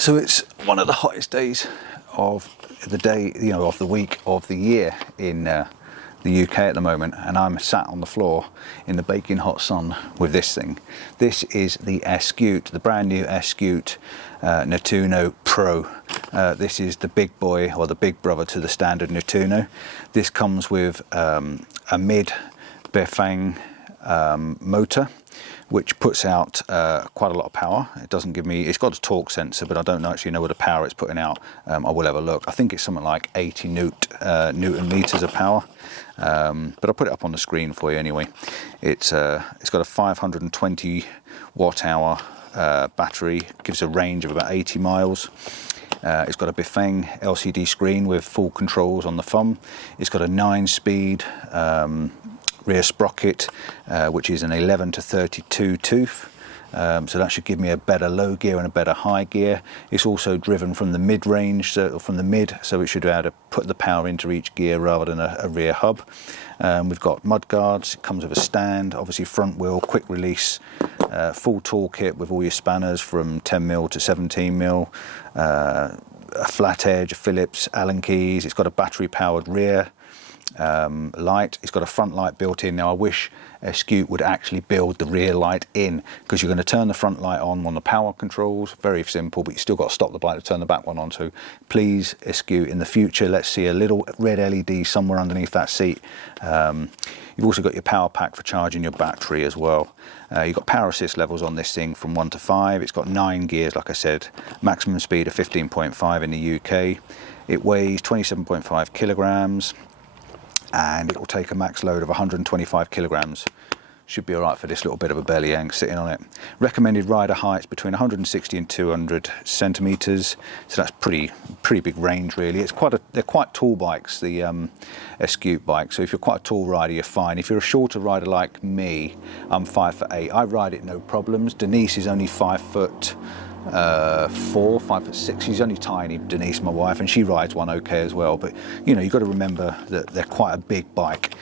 So it's one of the hottest days of the day, of the week, of the year in the UK at the moment, and I'm sat on the floor in the baking hot sun with this thing. This is the ESKUTE, the brand new ESKUTE Netuno Pro. This is the big boy, or the big brother to the standard Netuno. This comes with a mid Befang motor, which puts out quite a lot of power. It doesn't give me, it's got a torque sensor, but I don't actually know what the power it's putting out. I will have a look. I think it's something like 80 Newton meters of power, but I'll put it up on the screen for you anyway. It's got a 520 watt hour battery, gives a range of about 80 miles. It's got a Befang LCD screen with full controls on the thumb. It's got a 9-speed rear sprocket, which is an 11 to 32 tooth, so that should give me a better low gear and a better high gear. It's also driven from the mid range, so from the mid, so it should be able to put the power into each gear rather than a rear hub. We've got mud guards. It comes with a stand, obviously front wheel, quick release, full toolkit with all your spanners from 10mm to 17mm, a flat edge, a Phillips, Allen keys. It's got a battery powered rear light. It's got a front light built in. Now I wish ESKUTE would actually build the rear light in, because you're going to turn the front light on the power controls. Very simple, but you still got to stop the light to turn the back one on. So please, ESKUTE, in the future, let's see a little red LED somewhere underneath that seat. You've also got your power pack for charging your battery as well. You've got power assist levels on this thing from 1 to 5. It's got 9 gears, like I said, maximum speed of 15.5 in the UK. It weighs 27.5 kilograms. And it will take a max load of 125 kilograms. Should be all right for this little bit of a belly hang sitting on it. Recommended rider heights between 160 and 200 centimeters. So that's pretty big range, really. They're quite tall bikes, the ESKUTE bike. So if you're quite a tall rider, you're fine. If you're a shorter rider like me, I'm 5'8". I ride it no problems. Denise is only 5'4", 5'6". She's only tiny, Denise, my wife, and she rides one okay as well. But you've got to remember that they're quite a big bike.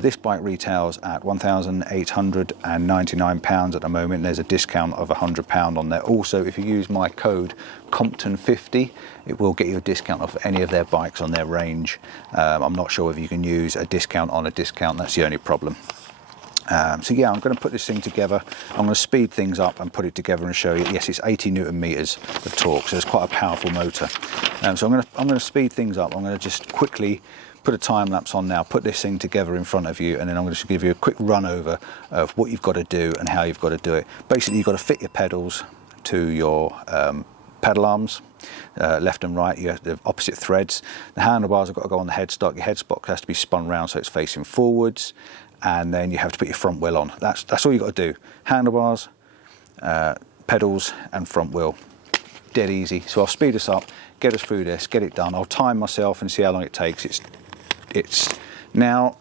This bike retails at £1,899 at the moment. There's a discount of £100 on there. Also, if you use my code Compton50, it will get you a discount off any of their bikes on their range. I'm not sure if you can use a discount on a discount. That's the only problem. So yeah, I'm going to put this thing together. I'm going to speed things up and put it together and show you. Yes, it's 80 Newton meters of torque, so it's quite a powerful motor. So I'm going to speed things up. I'm going to just quickly put a time lapse on now, put this thing together in front of you, and then I'm going to give you a quick run over of what you've got to do and how you've got to do it. Basically, you've got to fit your pedals to your pedal arms, left and right. You have the opposite threads. The handlebars have got to go on the headstock. Your headstock has to be spun round so it's facing forwards. And then you have to put your front wheel on. That's all you got to do. Handlebars, pedals, and front wheel. Dead easy. So I'll speed us up, get us through this, get it done. I'll time myself and see how long it takes. It's now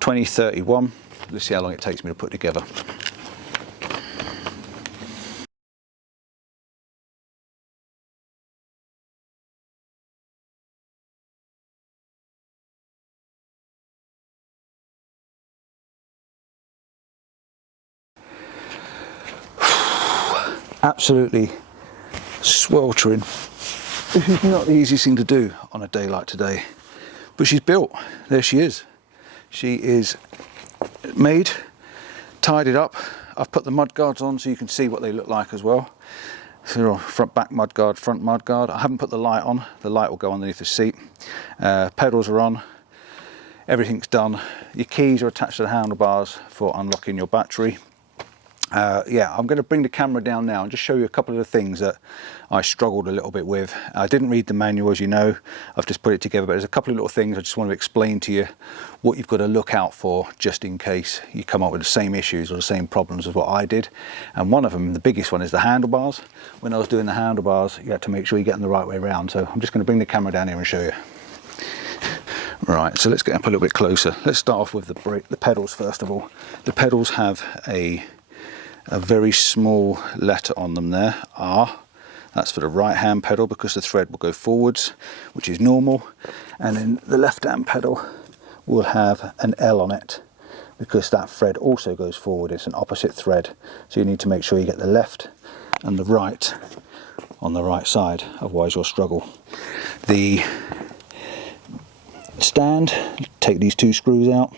20:31. Let's see how long it takes me to put together. Absolutely sweltering. This is not the easiest thing to do on a day like today, but she's built. There she is. She is made, tidied up. I've put the mud guards on so you can see what they look like as well. So front back mud guard, front mud guard. I haven't put the light on. The light will go underneath the seat. Pedals are on. Everything's done. Your keys are attached to the handlebars for unlocking your battery. Yeah, I'm going to bring the camera down now and just show you a couple of the things that I struggled a little bit with. I didn't read the manual, as you know. I've just put it together, but there's a couple of little things I just want to explain to you what you've got to look out for, just in case you come up with the same issues or the same problems as what I did. And one of them, the biggest one, is the handlebars. When I was doing the handlebars, you had to make sure you get them the right way around. So I'm just going to bring the camera down here and show you. Right, so let's get up a little bit closer. Let's start off with the pedals first of all. The pedals have a very small letter on them there, R. That's for the right hand pedal, because the thread will go forwards, which is normal. And then the left hand pedal will have an L on it, because that thread also goes forward. It's an opposite thread, so you need to make sure you get the left and the right on the right side, otherwise you'll struggle. The stand, take these 2 screws out,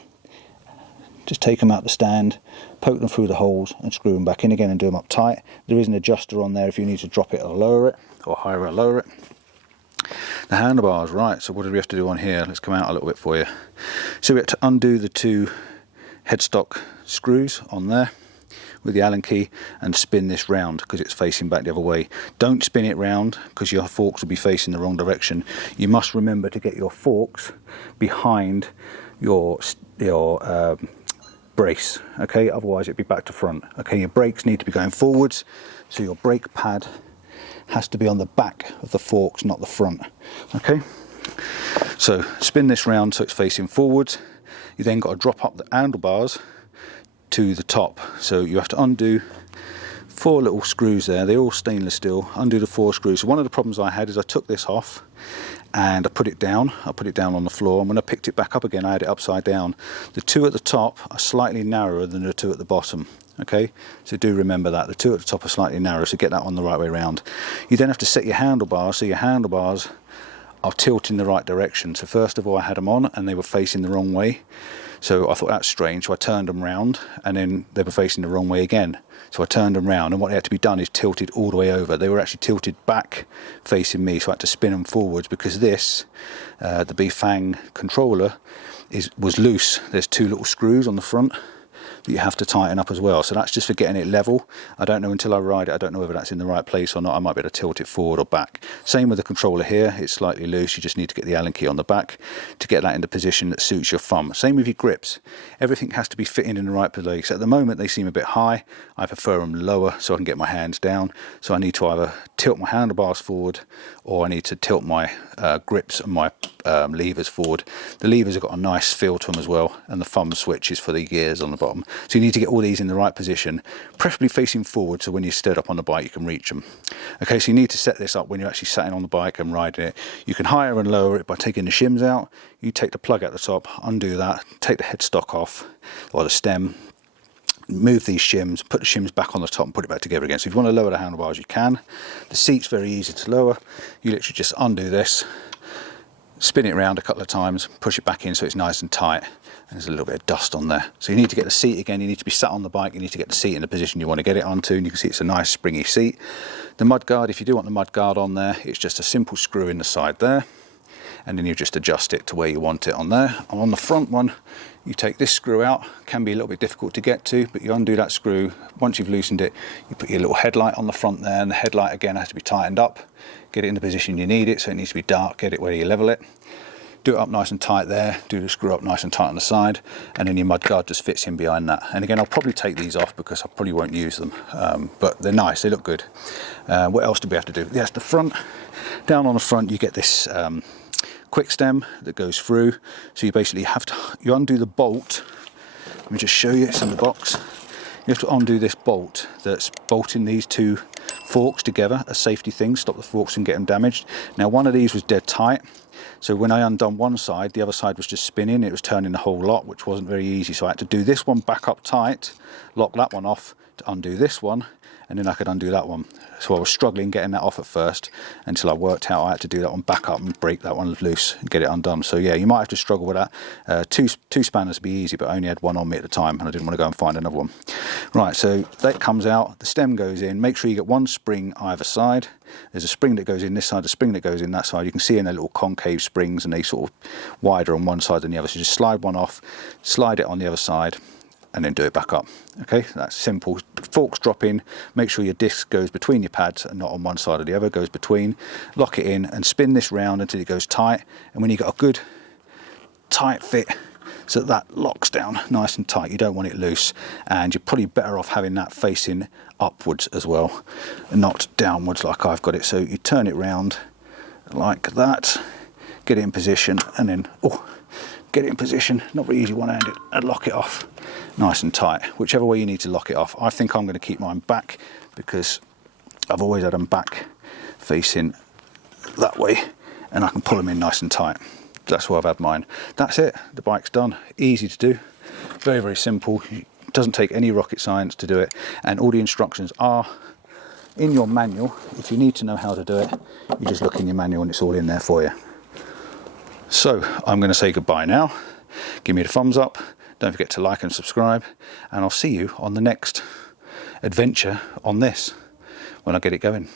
just take them out the stand, poke them through the holes and screw them back in again and do them up tight. There is an adjuster on there if you need to drop it or lower it, or higher or lower it. The handlebars, right, so what do we have to do on here? Let's come out a little bit for you. So we have to undo the 2 headstock screws on there with the Allen key and spin this round because it's facing back the other way. Don't spin it round because your forks will be facing the wrong direction. You must remember to get your forks behind your brace, okay, otherwise it'll be back to front. Okay, your brakes need to be going forwards, so your brake pad has to be on the back of the forks, not the front. Okay, so spin this round so it's facing forwards. You then got to drop up the handlebars to the top, so you have to undo 4 little screws there. They're all stainless steel. Undo the 4 screws. So one of the problems I had is I took this off and I put it down on the floor, and when I picked it back up again I had it upside down. The 2 at the top are slightly narrower than the 2 at the bottom. Okay, so do remember that the 2 at the top are slightly narrower, so get that one the right way around. You then have to set your handlebars so your handlebars are tilting the right direction. So first of all I had them on and they were facing the wrong way, so I thought that's strange, so I turned them round and then they were facing the wrong way again. So I turned them round, and what had to be done is tilted all the way over. They were actually tilted back facing me, so I had to spin them forwards because this, the Bifang controller, was loose. There's 2 little screws on the front that you have to tighten up as well. So that's just for getting it level. I don't know until I ride it. I don't know whether that's in the right place or not. I might be able to tilt it forward or back. Same with the controller here. It's slightly loose. You just need to get the Allen key on the back to get that in the position that suits your thumb. Same with your grips. Everything has to be fitting in the right place. At the moment they seem a bit high. I prefer them lower so I can get my hands down. So I need to either tilt my handlebars forward or I need to tilt my grips and my levers forward. The levers have got a nice feel to them as well, and the thumb switch is for the gears on the bottom. So you need to get all these in the right position, preferably facing forward, so when you're stood up on the bike you can reach them. Okay, so you need to set this up when you're actually sitting on the bike and riding it. You can higher and lower it by taking the shims out. You take the plug out the top, undo that, take the headstock off, or the stem, move these shims, put the shims back on the top and put it back together again. So if you want to lower the handlebars you can. The seat's very easy to lower. You literally just undo this, spin it around a couple of times, push it back in so it's nice and tight, and there's a little bit of dust on there. So you need to get the seat again, you need to be sat on the bike, you need to get the seat in the position you want to get it onto, and you can see it's a nice springy seat. The mud guard, if you do want the mud guard on there, it's just a simple screw in the side there, and then you just adjust it to where you want it on there. And on the front one, you take this screw out. Can be a little bit difficult to get to, but you undo that screw. Once you've loosened it, you put your little headlight on the front there, and the headlight again has to be tightened up. Get it in the position you need it, so it needs to be dark, get it where you level it. Do it up nice and tight there, do the screw up nice and tight on the side, and then your mud guard just fits in behind that. And again, I'll probably take these off because I probably won't use them, but they're nice, they look good. What else do we have to do? Yes, the front. Down on the front you get this quick stem that goes through, so you basically have to, you undo the bolt. Let me just show you, it's in the box. You have to undo this bolt that's bolting these 2 forks together, a safety thing, stop the forks from getting damaged. Now one of these was dead tight, so when I undone one side, the other side was just spinning, it was turning the whole lot, which wasn't very easy, so I had to do this one back up tight, lock that one off to undo this one, and then I could undo that one. So I was struggling getting that off at first until I worked out I had to do that one back up and break that one loose and get it undone. So yeah, you might have to struggle with that. Two spanners would be easy, but I only had one on me at the time and I didn't want to go and find another one. Right, so that comes out, the stem goes in. Make sure you get one spring either side. There's a spring that goes in this side, a spring that goes in that side. You can see in their little concave springs, and they sort of wider on one side than the other. So just slide one off, slide it on the other side, and then do it back up. Okay, that's simple. Forks drop in, make sure your disc goes between your pads and not on one side or the other, goes between. Lock it in and spin this round until it goes tight, and when you got a good tight fit so that locks down nice and tight, you don't want it loose, and you're probably better off having that facing upwards as well and not downwards like I've got it. So you turn it round like that, get it in position, and then get it in position, not very easy one-handed, and lock it off nice and tight, whichever way you need to lock it off. I think I'm going to keep mine back because I've always had them back facing that way, and I can pull them in nice and tight. That's why I've had mine. That's it, the bike's done. Easy to do, very, very simple. It doesn't take any rocket science to do it, and all the instructions are in your manual. If you need to know how to do it, you just look in your manual and it's all in there for you. So I'm going to say goodbye now. Give me a thumbs up. Don't forget to like and subscribe. And I'll see you on the next adventure on this when I get it going.